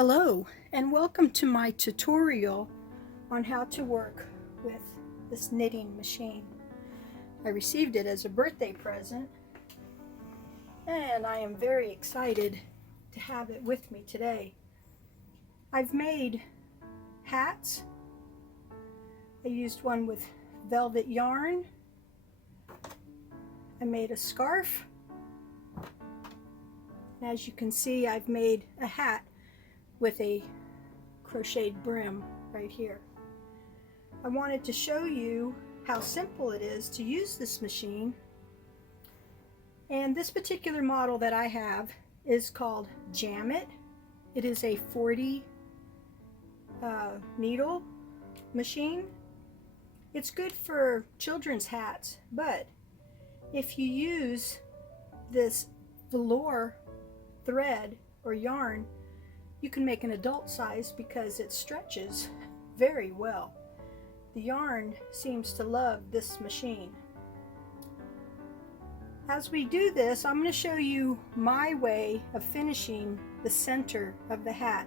Hello and welcome to my tutorial on how to work with this knitting machine. I received it as a birthday present and I am very excited to have it with me today. I've made hats. I used one with velvet yarn. I made a scarf. And as you can see, I've made a hat with a crocheted brim right here. I wanted to show you how simple it is to use this machine. And this particular model that I have is called Jam It. It is a 40 needle machine. It's good for children's hats, but if you use this velour thread or yarn, you can make an adult size because it stretches very well. The yarn seems to love this machine. As we do this, I'm going to show you my way of finishing the center of the hat.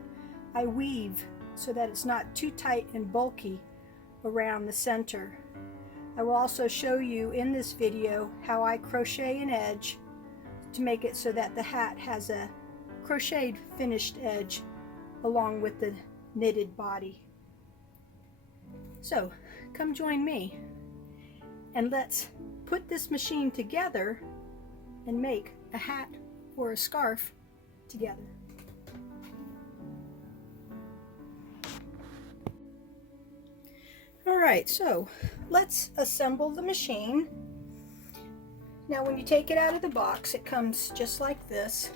I weave so that it's not too tight and bulky around the center. I will also show you in this video how I crochet an edge to make it so that the hat has a crocheted finished edge along with the knitted body. So come join me and let's put this machine together and make a hat or a scarf together. Alright, so let's assemble the machine. Now when you take it out of the box, it comes just like this.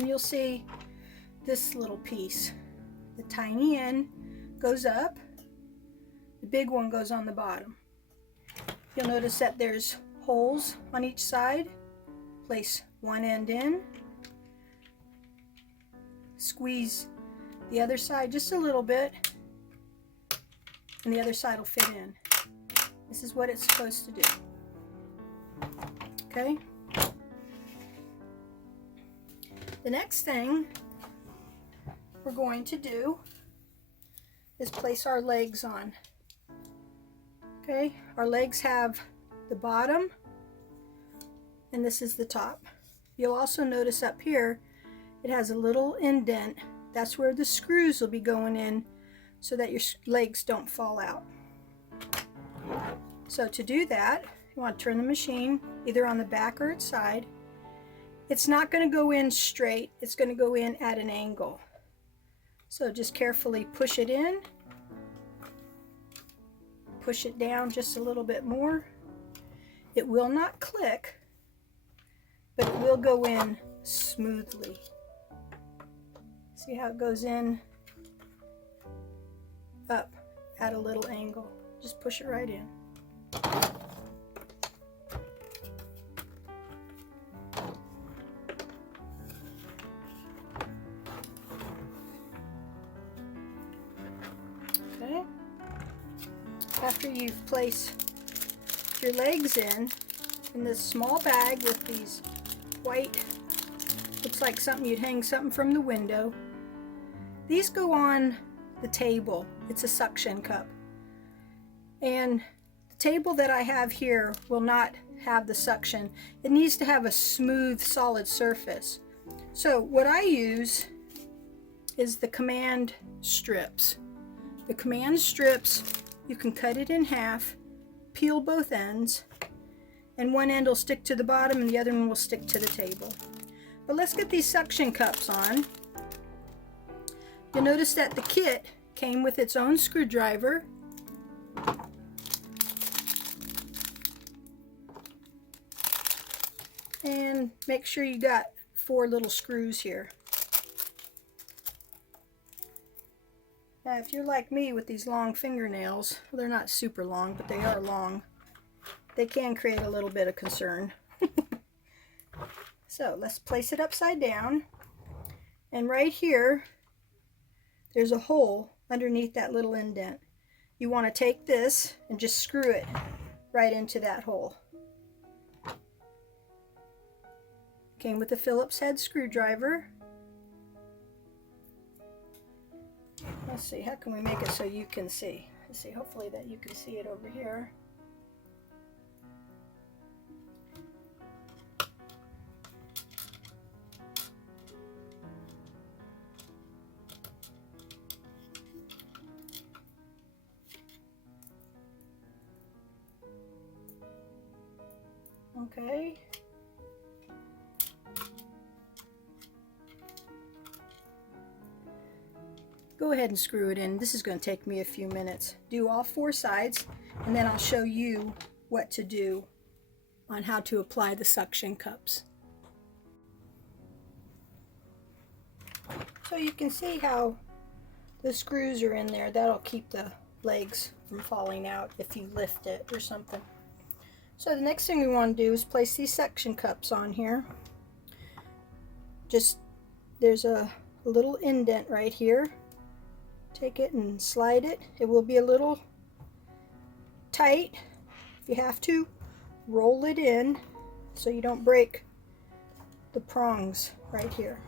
And you'll see this little piece. The tiny end goes up, the big one goes on the bottom. You'll notice that there's holes on each side. Place one end in, squeeze the other side just a little bit, and the other side will fit in. This is what it's supposed to do. Okay? The next thing we're going to do is place our legs on. Okay, our legs have the bottom and this is the top. You'll also notice up here it has a little indent. That's where the screws will be going in so that your legs don't fall out. So to do that, you want to turn the machine either on the back or its side. It's not going to go in straight, it's going to go in at an angle. So just carefully push it in, push it down just a little bit more. It will not click, but it will go in smoothly. See how it goes in up at a little angle. Just push it right in. Okay. After you've placed your legs in this small bag with these white, looks like something you'd hang something from the window. These go on the table. It's a suction cup. And the table that I have here will not have the suction. It needs to have a smooth, solid surface. So what I use is the command strips. The command strips, you can cut it in half, peel both ends, and one end will stick to the bottom and the other one will stick to the table. But let's get these suction cups on. You'll notice that the kit came with its own screwdriver. And make sure you got 4 little screws here. Now, if you're like me with these long fingernails, well, they're not super long, but they are long. They can create a little bit of concern. So let's place it upside down. And right here, there's a hole underneath that little indent. You want to take this and just screw it right into that hole. Came with a Phillips head screwdriver. let's see, how can we make it so you can see? Let's see, hopefully that you can see it over here. Okay. Go ahead and screw it in. This is going to take me a few minutes. Do all 4 sides, and then I'll show you what to do on how to apply the suction cups. So you can see how the screws are in there. That'll keep the legs from falling out if you lift it or something. So the next thing we want to do is place these suction cups on here. Just, there's a little indent right here. Take it and slide it. It will be a little tight. If you have to, roll it in so you don't break the prongs right here.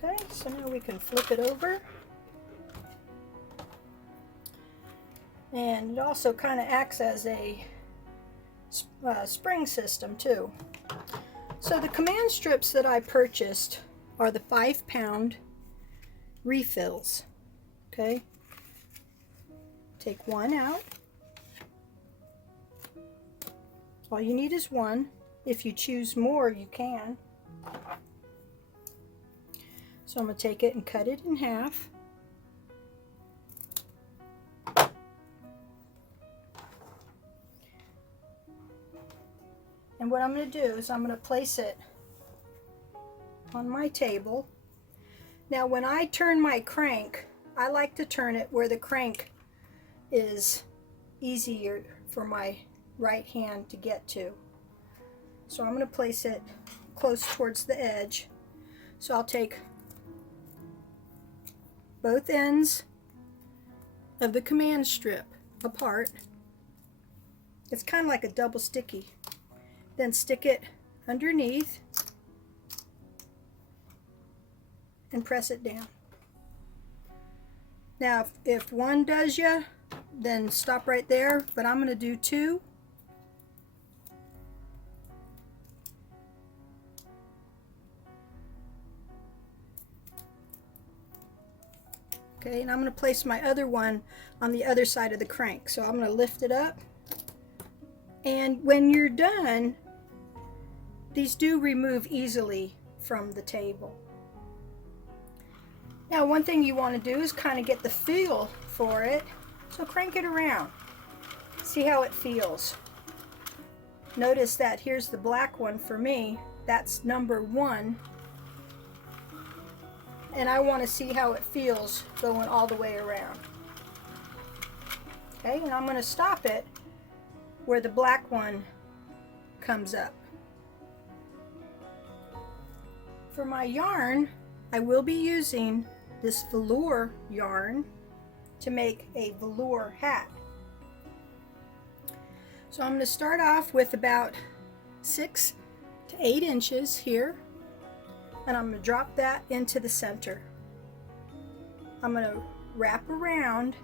Okay, so now we can flip it over. And it also kind of acts as a spring system too. So the command strips that I purchased are the 5-pound refills. Okay, take one out. All you need is one. If you choose more, you can. So I'm going to take it and cut it in half. And what I'm going to do is I'm going to place it on my table. Now when I turn my crank, I like to turn it where the crank is easier for my right hand to get to. So I'm going to place it close towards the edge. So I'll take both ends of the command strip apart. It's kind of like a double sticky. Then stick it underneath and press it down. Now if one does you, then stop right there, but I'm going to do 2. Okay, and I'm going to place my other one on the other side of the crank. So I'm going to lift it up. And when you're done, these do remove easily from the table. Now one thing you want to do is kind of get the feel for it. So crank it around. See how it feels. Notice that here's the black one for me. That's number 1. And I want to see how it feels going all the way around. Okay, and I'm going to stop it where the black one comes up. For my yarn, I will be using this velour yarn to make a velour hat. So I'm going to start off with about 6 to 8 inches here. And I'm going to drop that into the center. I'm going to wrap around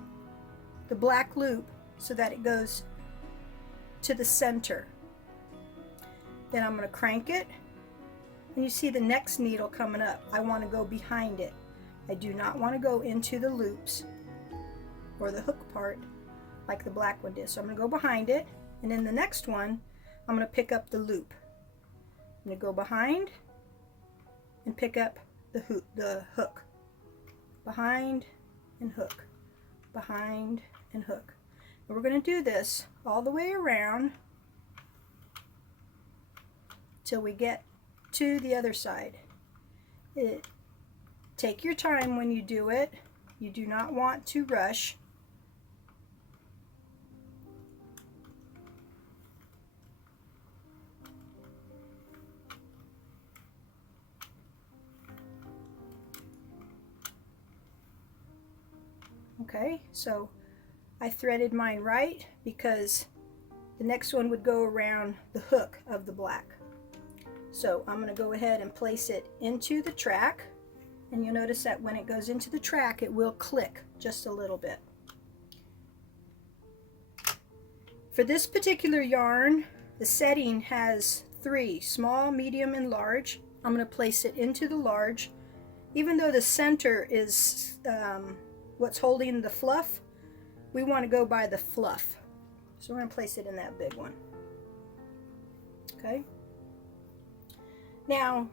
the black loop so that it goes to the center. Then I'm going to crank it, and you see the next needle coming up. I want to go behind it. I do not want to go into the loops or the hook part like the black one did. So I'm going to go behind it, and in the next one I'm going to pick up the loop. I'm going to go behind and pick up the hook, behind and hook, behind and hook. And we're going to do this all the way around till we get to the other side. Take your time when you do it. You do not want to rush. Okay, so I threaded mine right because the next one would go around the hook of the black. So I'm going to go ahead and place it into the track, and you'll notice that when it goes into the track it will click just a little bit. For this particular yarn, the setting has 3, small, medium, and large. I'm going to place it into the large. Even though the center is what's holding the fluff, we want to go by the fluff. So we're going to place it in that big one. Okay. Now,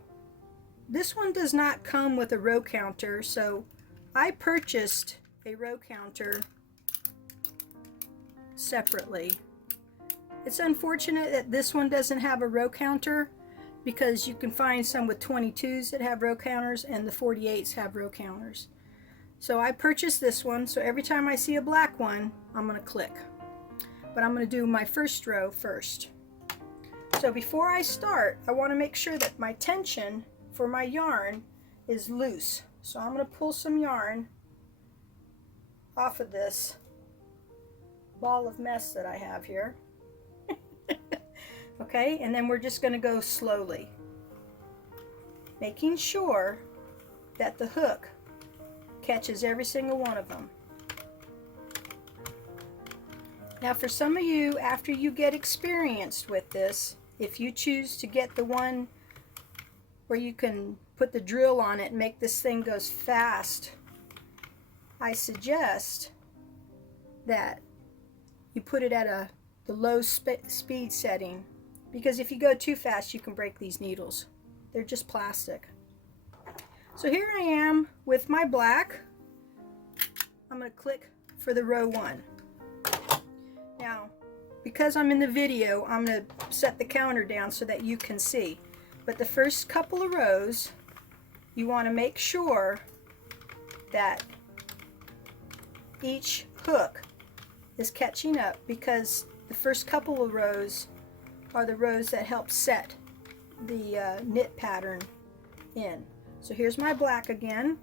this one does not come with a row counter, so I purchased a row counter separately. It's unfortunate that this one doesn't have a row counter, because you can find some with 22s that have row counters and the 48s have row counters. So I purchased this one, so every time I see a black one, I'm going to click. But I'm going to do my first row first. So before I start, I want to make sure that my tension for my yarn is loose. So I'm going to pull some yarn off of this ball of mess that I have here. Okay, and then we're just going to go slowly, making sure that the hook catches every single one of them. Now for some of you, after you get experienced with this, if you choose to get the one where you can put the drill on it and make this thing goes fast, I suggest that you put it at the low speed setting, because if you go too fast you can break these needles. They're just plastic. So here I am with my black. I'm going to click for the row 1. Now, because I'm in the video, I'm going to set the counter down so that you can see. But the first couple of rows, you want to make sure that each hook is catching up, because the first couple of rows are the rows that help set the knit pattern in. So here's my black again.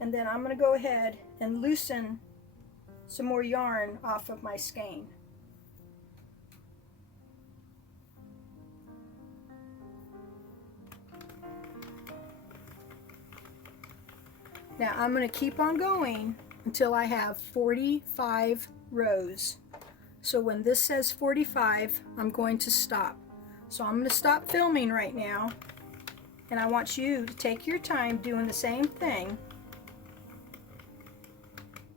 And then I'm going to go ahead and loosen some more yarn off of my skein. Now I'm going to keep on going until I have 45 rows. So when this says 45, I'm going to stop. So I'm going to stop filming right now, and I want you to take your time doing the same thing.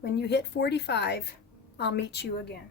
When you hit 45, I'll meet you again.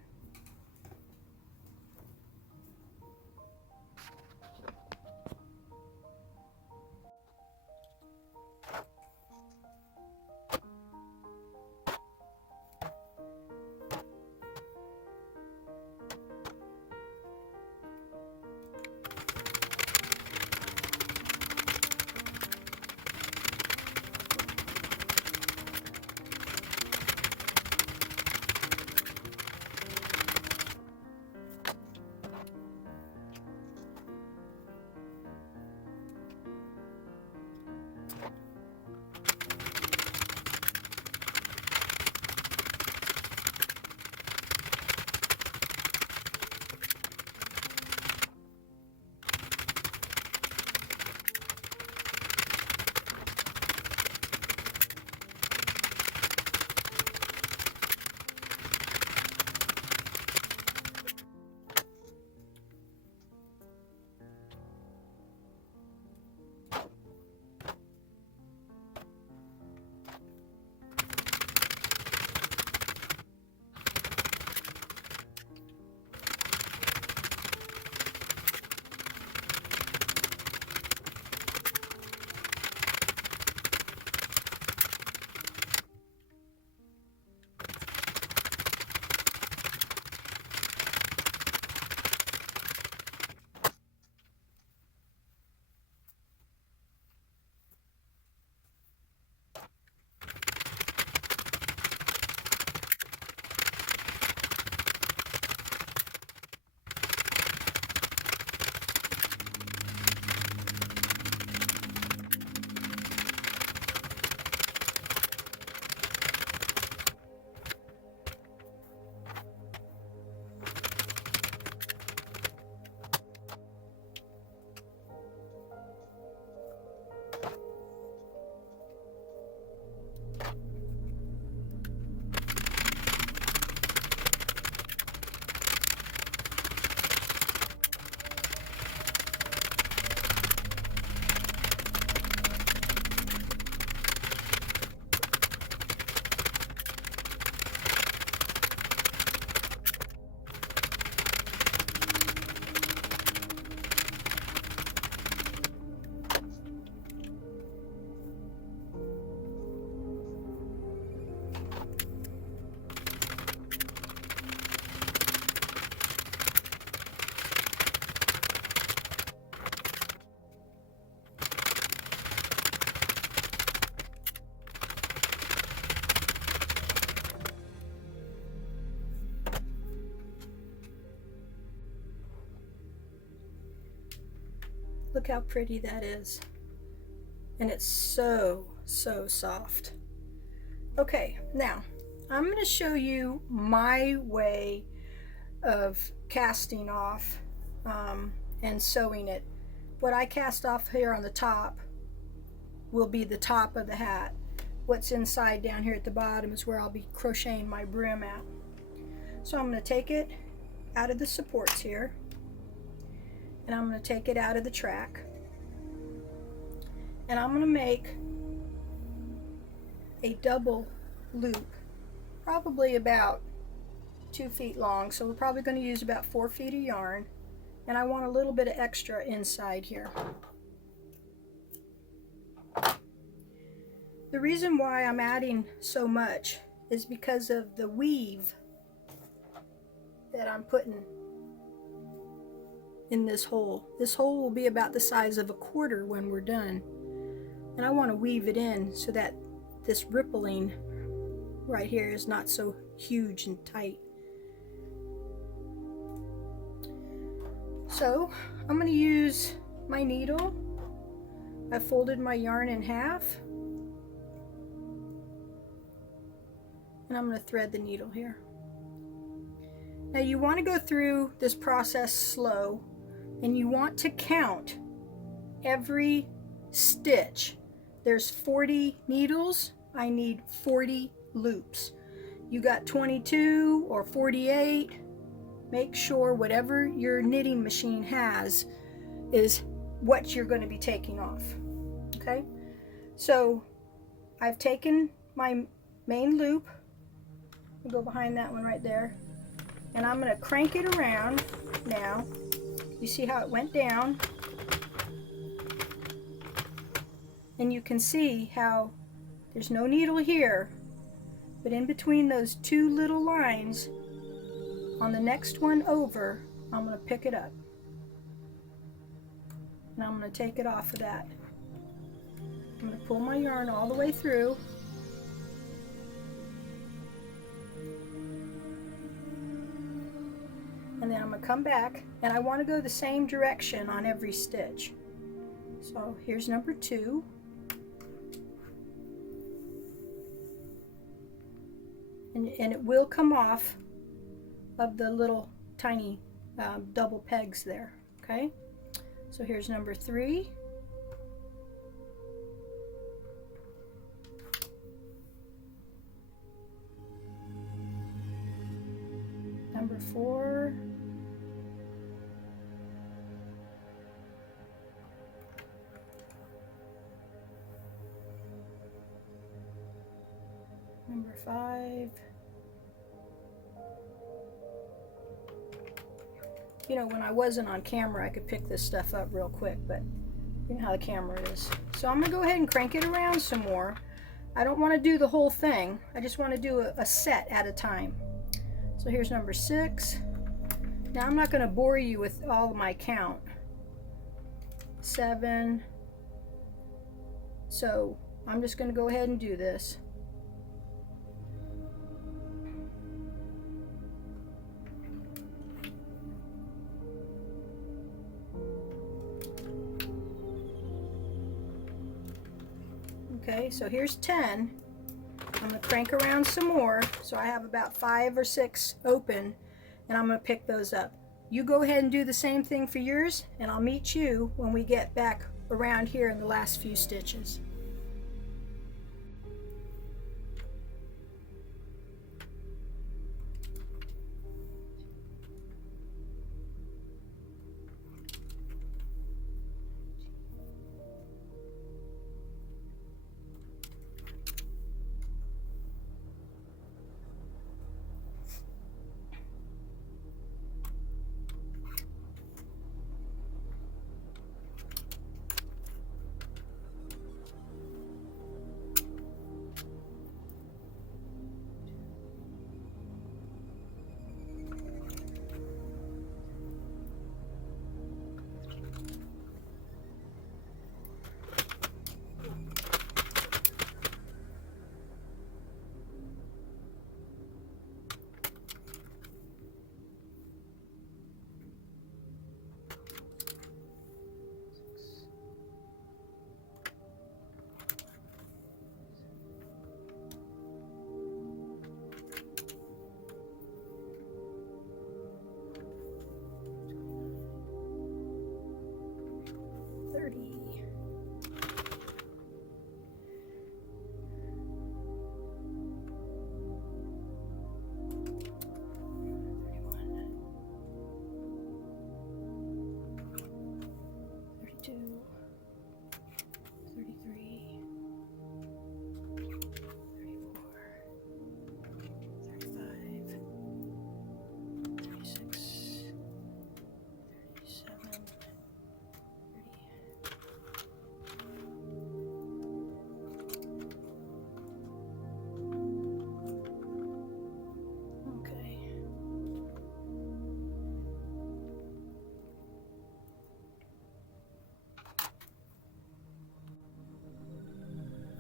Look how pretty that is. And it's so, so soft. Okay, now I'm going to show you my way of casting off and sewing it. What I cast off here on the top will be the top of the hat. What's inside down here at the bottom is where I'll be crocheting my brim at. So I'm going to take it out of the supports here, and I'm going to take it out of the track, and I'm going to make a double loop, probably about 2 feet long, so we're probably going to use about 4 feet of yarn, and I want a little bit of extra inside here. The reason why I'm adding so much is because of the weave that I'm putting in this hole. This hole will be about the size of a quarter when we're done, and I want to weave it in so that this rippling right here is not so huge and tight. So I'm going to use my needle. I folded my yarn in half, and I'm going to thread the needle here. Now you want to go through this process slow, and you want to count every stitch. There's 40 needles. I need 40 loops. You got 22 or 48. Make sure whatever your knitting machine has is what you're going to be taking off. Okay, so I've taken my main loop. I'll go behind that one right there, and I'm going to crank it around now. You see how it went down, and you can see how there's no needle here, but in between those two little lines on the next one over, I'm going to pick it up, and I'm going to take it off of that. I'm going to pull my yarn all the way through, and then I'm going to come back, and I want to go the same direction on every stitch. So here's number 2. And it will come off of the little tiny double pegs there. Okay, so here's number 3. Number 4. Number 5. You know, when I wasn't on camera, I could pick this stuff up real quick, but you know how the camera is. So I'm going to go ahead and crank it around some more. I don't want to do the whole thing. I just want to do a set at a time. So here's number 6. Now I'm not going to bore you with all of my count. 7. So I'm just going to go ahead and do this. Okay, so here's 10. I'm going to crank around some more, so I have about 5 or 6 open, and I'm going to pick those up. You go ahead and do the same thing for yours, and I'll meet you when we get back around here in the last few stitches.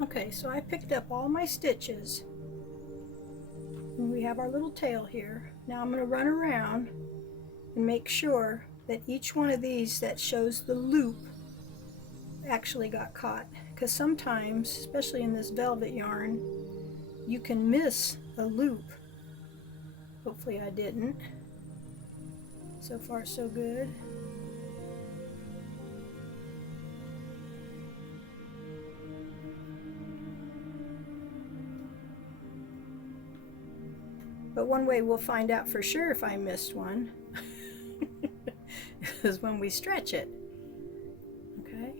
Okay, so I picked up all my stitches. And we have our little tail here. Now I'm going to run around and make sure that each one of these that shows the loop actually got caught. Because sometimes, especially in this velvet yarn, you can miss a loop. Hopefully I didn't. So far so good. But one way we'll find out for sure if I missed one is when we stretch it. Okay?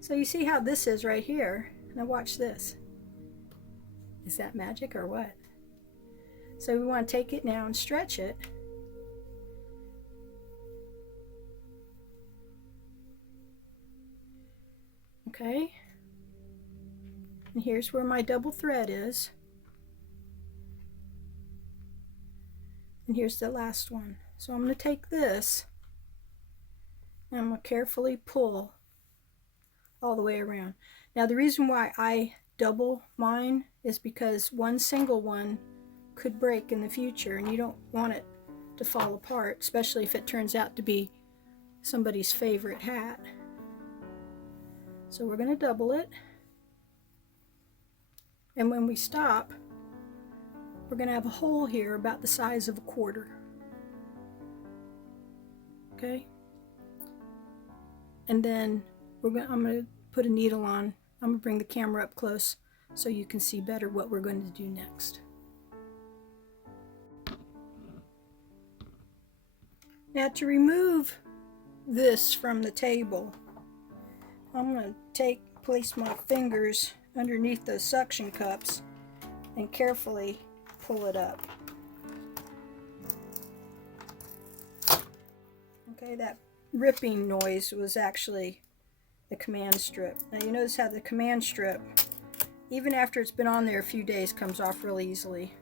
So you see how this is right here. Now watch this. Is that magic or what? So we want to take it now and stretch it. Okay? And here's where my double thread is. And here's the last one. So I'm going to take this and I'm going to carefully pull all the way around. Now the reason why I double mine is because one single one could break in the future and you don't want it to fall apart, especially if it turns out to be somebody's favorite hat. So we're going to double it, and when we stop, we're going to have a hole here about the size of a quarter. Okay? And then I'm going to put a needle on. I'm going to bring the camera up close so you can see better what we're going to do next. Now to remove this from the table, I'm going to place my fingers underneath those suction cups and carefully pull it up. Okay, that ripping noise was actually the command strip. Now you notice how the command strip, even after it's been on there a few days, comes off really easily.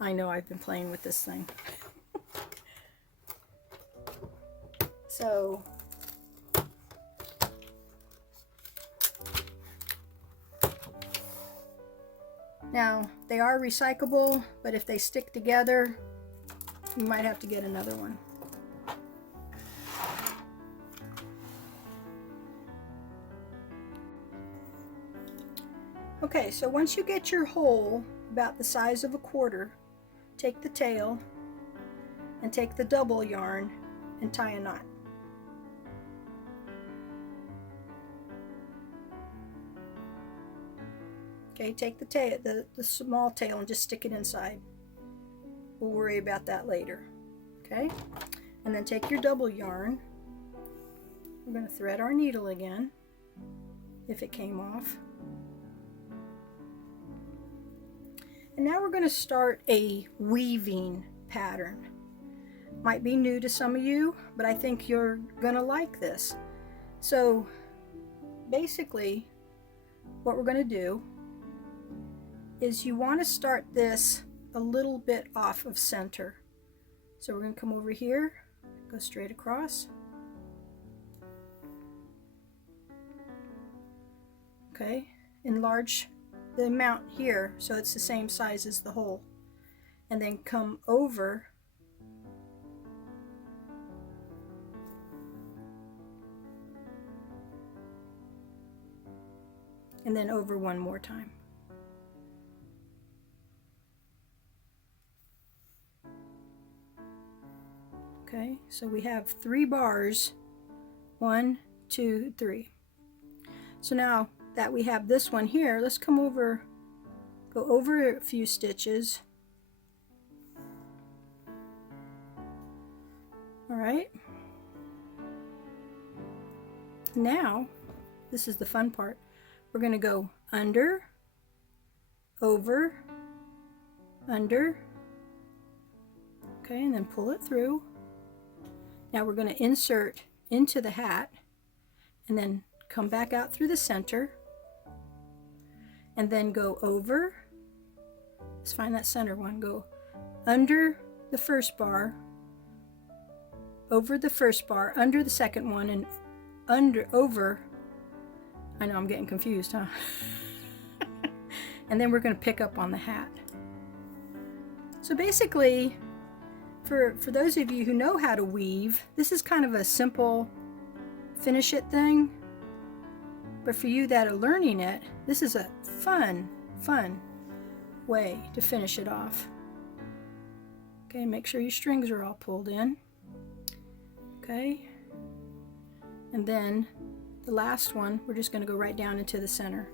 I know, I've been playing with this thing. So now they are recyclable, but if they stick together, you might have to get another one. Okay, so once you get your hole about the size of a quarter, take the tail and take the double yarn and tie a knot. Okay, take the tail, the small tail, and just stick it inside. We'll worry about that later. Okay, and then take your double yarn. We're going to thread our needle again if it came off. And now we're going to start a weaving pattern. Might be new to some of you, but I think you're going to like this. So basically what we're going to do is you want to start this a little bit off of center. So we're going to come over here, go straight across. Okay, enlarge the amount here so it's the same size as the hole, and then come over and then over one more time. Okay, so we have 3 bars, 1, 2, 3. So now that we have this one here, let's come over, go over a few stitches. All right. Now, this is the fun part. We're going to go under, over, under. Okay, and then pull it through. Now we're going to insert into the hat and then come back out through the center and then go over. Let's find that center one. Go under the first bar, over the first bar, under the second one, and under, over, I know I'm getting confused, huh? And then we're going to pick up on the hat. So basically, for those of you who know how to weave, this is kind of a simple finish it thing. But for you that are learning it, this is a fun way to finish it off. Okay, make sure your strings are all pulled in. Okay, and then the last one, we're just going to go right down into the center.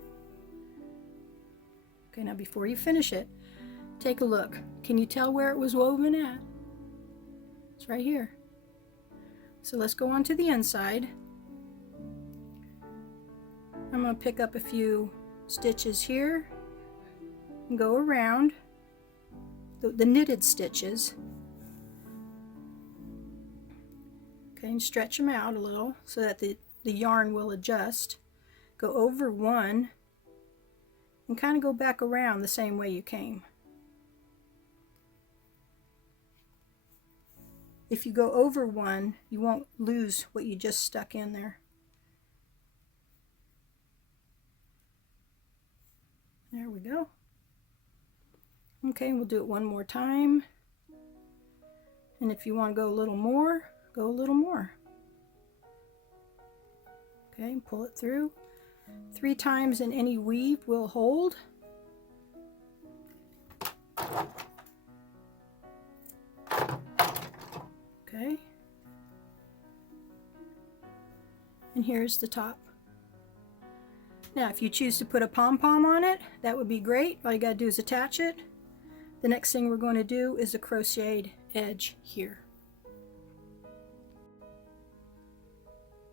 Okay, now before you finish it, take a look. Can you tell where it was woven at? It's right here. So let's go on to the inside. I'm going to pick up a few stitches here and go around the knitted stitches. Okay, and stretch them out a little so that the yarn will adjust. Go over one and kind of go back around the same way you came. If you go over one, you won't lose what you just stuck in there. There we go. Okay, we'll do it one more time. And if you want to go a little more, go a little more. Okay, pull it through. 3 times in any weave will hold. Okay. And here's the top. Now, if you choose to put a pom-pom on it, that would be great. All you got to do is attach it. The next thing we're going to do is a crocheted edge here.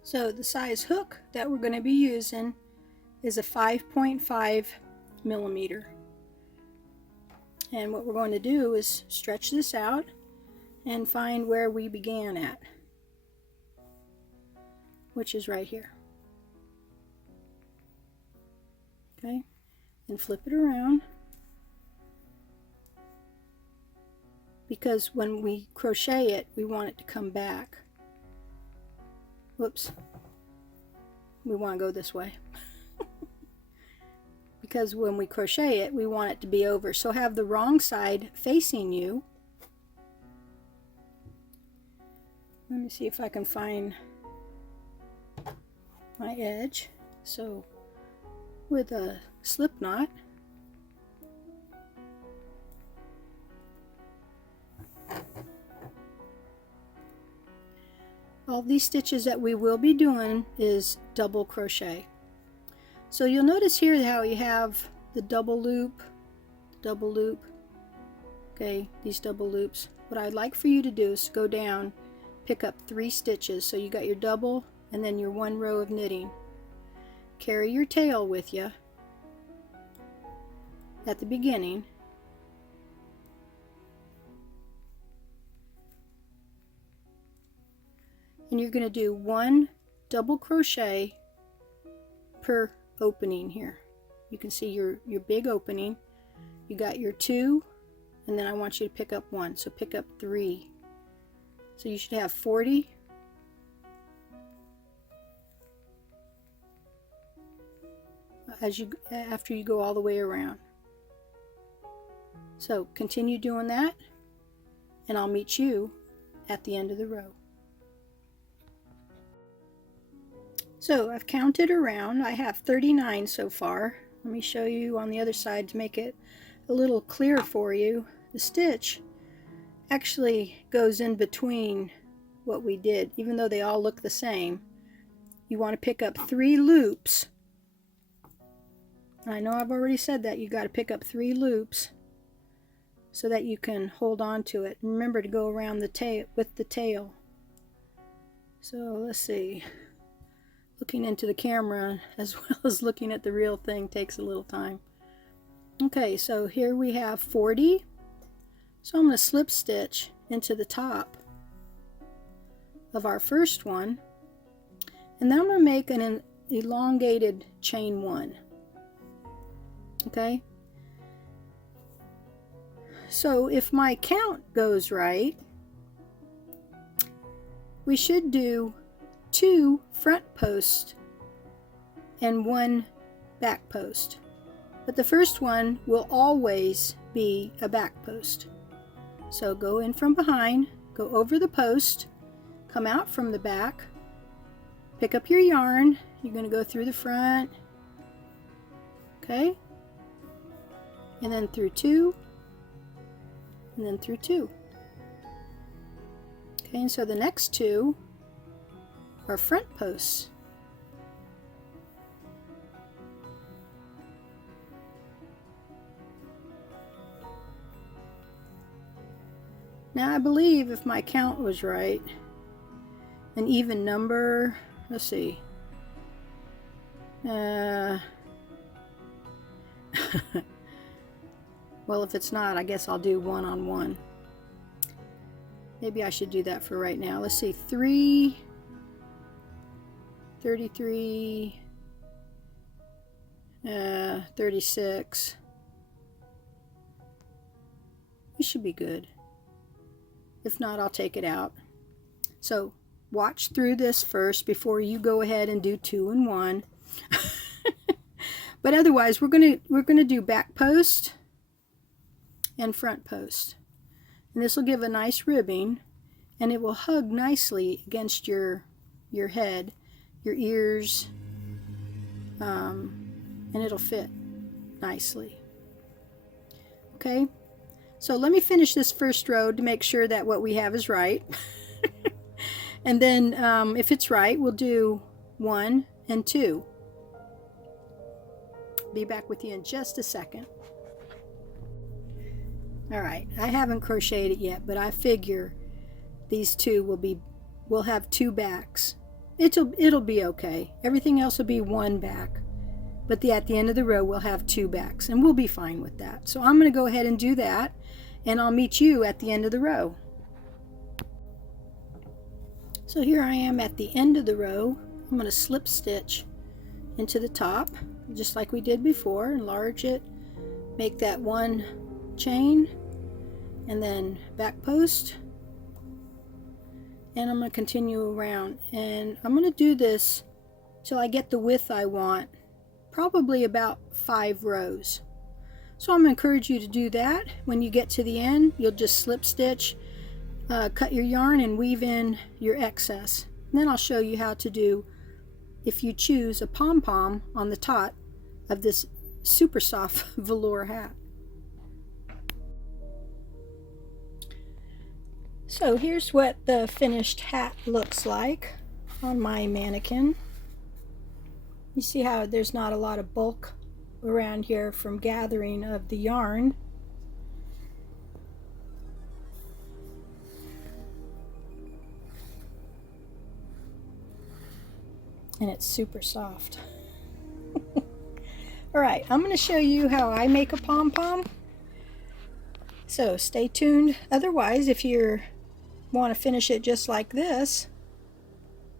So the size hook that we're going to be using is a 5.5 millimeter. And what we're going to do is stretch this out and find where we began at, which is right here. Okay, and flip it around, because when we crochet it, we want it to come back. Whoops, we want to go this way. Because when we crochet it, we want it to be over. So have the wrong side facing you. Let me see if I can find my edge. So with a slip knot, all these stitches that we will be doing is double crochet. So you'll notice here how you have the double loop, okay, these double loops. What I'd like for you to do is go down, pick up 3 stitches. So you got your double and then your 1 row of knitting. Carry your tail with you at the beginning. And you're going to do 1 double crochet per opening here. You can see your big opening. You got your 2, and then I want you to pick up 1. So pick up 3. So you should have 40. After you go all the way around. So continue doing that, and I'll meet you at the end of the row. So I've counted around. I have 39 so far. Let me show you on the other side to make it a little clearer for you. The stitch actually goes in between what we did, even though they all look the same. You want to pick up 3 loops. I know I've already said that. You got to pick up 3 loops so that you can hold on to it. Remember to go around the tail with the tail. So let's see. Looking into the camera as well as looking at the real thing takes a little time. Okay, so here we have 40. So I'm going to slip stitch into the top of our first one, and then I'm going to make an elongated chain 1. Okay, so if my count goes right, we should do 2 front post and 1 back post. But the first one will always be a back post. So go in from behind, go over the post, come out from the back, pick up your yarn. You're going to go through the front, okay, and then through 2, and then through 2. Okay, and so the next 2 are front posts. Now I believe, if my count was right, an even number, let's see, well, if it's not, I guess I'll do 1 on 1. Maybe I should do that for right now. Let's see, 3, 33, 36. We should be good. If not, I'll take it out. So watch through this first before you go ahead and do 2 and 1. But otherwise, we're gonna do back post and front post, and this will give a nice ribbing, and it will hug nicely against your head, your ears, and it'll fit nicely. Okay. So let me finish this first row to make sure that what we have is right. And then if it's right, we'll do 1 and 2. Be back with you in just a second. Alright, I haven't crocheted it yet, but I figure these 2 will have 2 backs. It'll be okay. Everything else will be 1 back. But at the end of the row, we'll have 2 backs, and we'll be fine with that. So I'm going to go ahead and do that, and I'll meet you at the end of the row. So here I am at the end of the row. I'm going to slip stitch into the top, just like we did before. Enlarge it, make that 1 chain, and then back post. And I'm going to continue around, and I'm going to do this till I get the width I want. Probably about 5 rows. So I'm going to encourage you to do that. When you get to the end, you'll just slip stitch, cut your yarn, and weave in your excess. And then I'll show you how to do, if you choose, a pom-pom on the top of this super soft velour hat. So here's what the finished hat looks like on my mannequin. You see how there's not a lot of bulk around here from gathering of the yarn. And it's super soft. Alright, I'm going to show you how I make a pom-pom. So stay tuned. Otherwise, if you want to finish it just like this,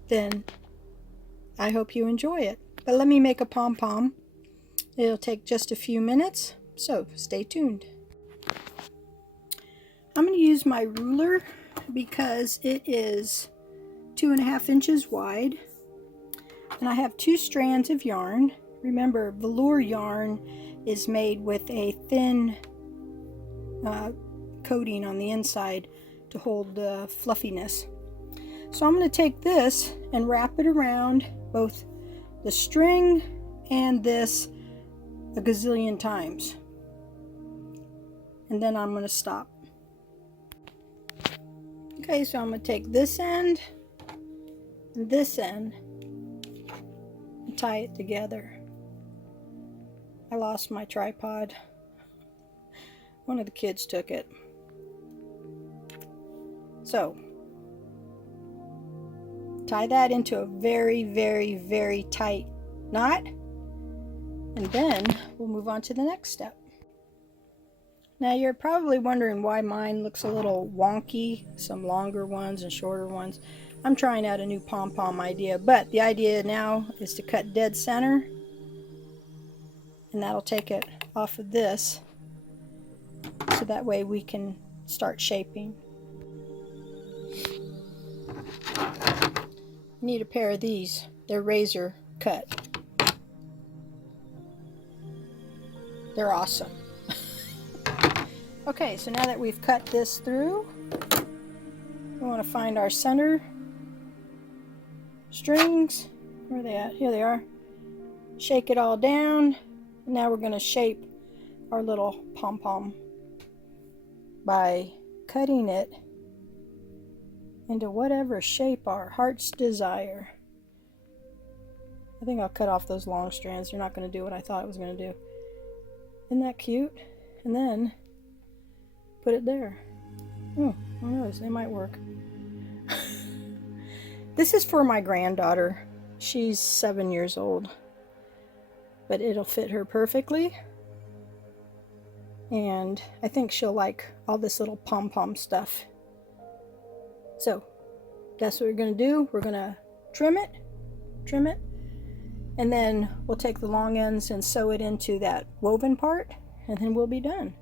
then I hope you enjoy it. But let me make a pom-pom. It'll take just a few minutes, so stay tuned. I'm going to use my ruler because it is 2.5 inches wide, and I have 2 strands of yarn. Remember, velour yarn is made with a thin coating on the inside to hold the fluffiness. So I'm going to take this and wrap it around both the string and this a gazillion times, and then I'm going to stop. Okay, so I'm going to take this end and this end and tie it together. I lost my tripod. One of the kids took it. So tie that into a very, very, very tight knot, and then we'll move on to the next step. Now you're probably wondering why mine looks a little wonky, some longer ones and shorter ones. I'm trying out a new pom-pom idea, but the idea now is to cut dead center, and that'll take it off of this, so that way we can start shaping. I need a pair of these. They're razor cut. They're awesome. Okay, so now that we've cut this through, we want to find our center strings. Where are they at? Here they are. Shake it all down. Now we're going to shape our little pom-pom by cutting it into whatever shape our heart's desire. I think I'll cut off those long strands. They're not going to do what I thought it was going to do. Isn't that cute? And then put it there. Oh, who knows? They might work. This is for my granddaughter. She's 7 years old. But it'll fit her perfectly. And I think she'll like all this little pom-pom stuff. So, that's what we're going to do. We're going to trim it, and then we'll take the long ends and sew it into that woven part, and then we'll be done.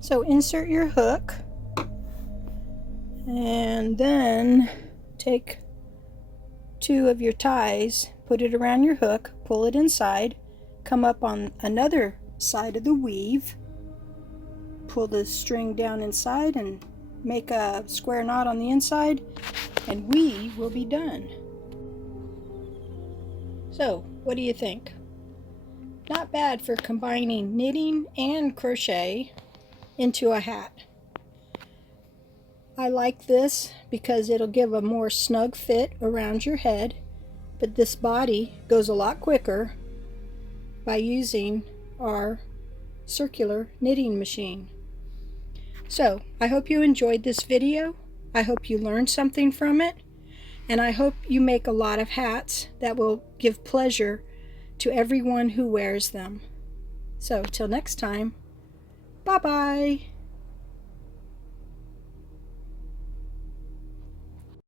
So insert your hook, and then take 2 of your ties, put it around your hook, pull it inside, come up on another side of the weave, pull the string down inside and make a square knot on the inside, and we will be done. So, what do you think? Not bad for combining knitting and crochet into a hat. I like this because it'll give a more snug fit around your head, but this body goes a lot quicker by using our circular knitting machine. So, I hope you enjoyed this video. I hope you learned something from it. And I hope you make a lot of hats that will give pleasure to everyone who wears them. So, till next time, bye-bye.